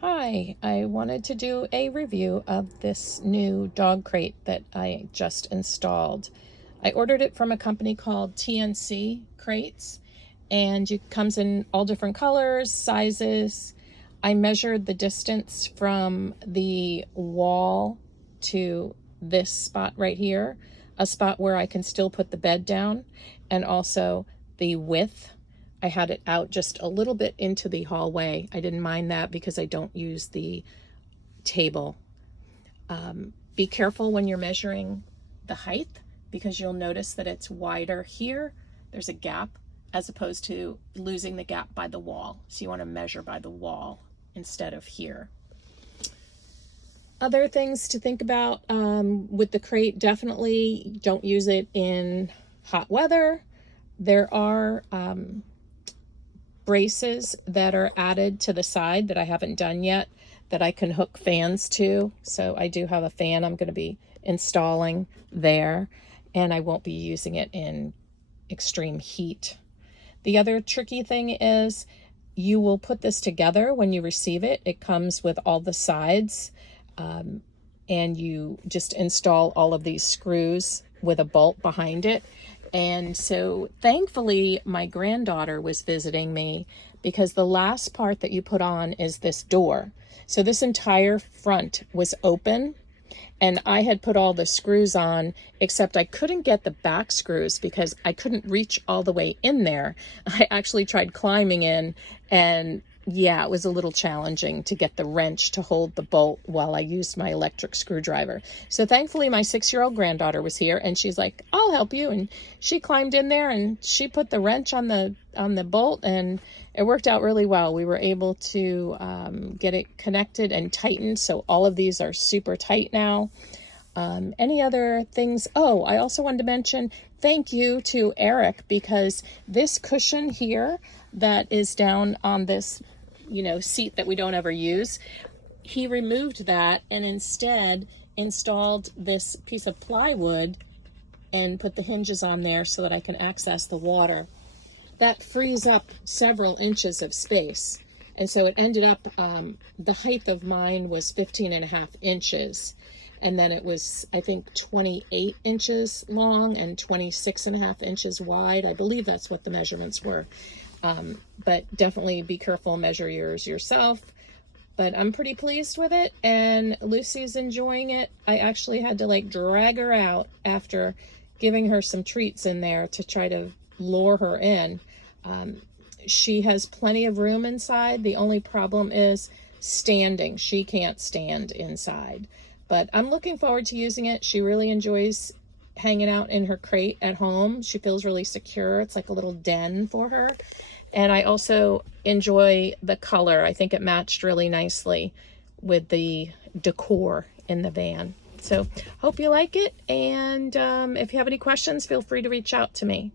Hi, I wanted to do a review of this new dog crate that I just installed. I ordered it from a company called TNC Crates, and it comes in all different colors, sizes. I measured the distance from the wall to this spot right here, a spot where I can still put the bed down, and also the width. I had it out just a little bit into the hallway. I didn't mind that because I don't use the table. Be careful when you're measuring the height because you'll notice that it's wider here. There's a gap as opposed to losing the gap by the wall. So you want to measure by the wall instead of here. Other things to think about with the crate, definitely don't use it in hot weather. There are braces that are added to the side that I haven't done yet that I can hook fans to. So I do have a fan I'm going to be installing there, and I won't be using it in extreme heat. The other tricky thing is you will put this together when you receive it. It comes with all the sides, and you just install all of these screws with a bolt behind it. And so thankfully my granddaughter was visiting me because the last part that you put on is this door. So this entire front was open and I had put all the screws on, except I couldn't get the back screws because I couldn't reach all the way in there. I actually tried climbing in, and yeah, it was a little challenging to get the wrench to hold the bolt while I used my electric screwdriver. So thankfully my 6-year-old granddaughter was here and she's like, I'll help you. And she climbed in there and she put the wrench on the bolt, and it worked out really well. We were able to get it connected and tightened. So all of these are super tight now. Any other things? Oh, I also wanted to mention thank you to Eric, because this cushion here that is down on this, seat that we don't ever use, he removed that and instead installed this piece of plywood and put the hinges on there so that I can access the water. That frees up several inches of space. And so it ended up, the height of mine was 15.5 inches. And then it was, I think, 28 inches long and 26.5 inches wide. I believe that's what the measurements were. But definitely be careful, measure yours yourself. But I'm pretty pleased with it, and Lucy's enjoying it. I actually had to drag her out after giving her some treats in there to try to lure her in. She has plenty of room inside. The only problem is standing. She can't stand inside. But I'm looking forward to using it. She really enjoys hanging out in her crate at home. She feels really secure. It's like a little den for her. And I also enjoy the color. I think it matched really nicely with the decor in the van. So hope you like it. And if you have any questions, feel free to reach out to me.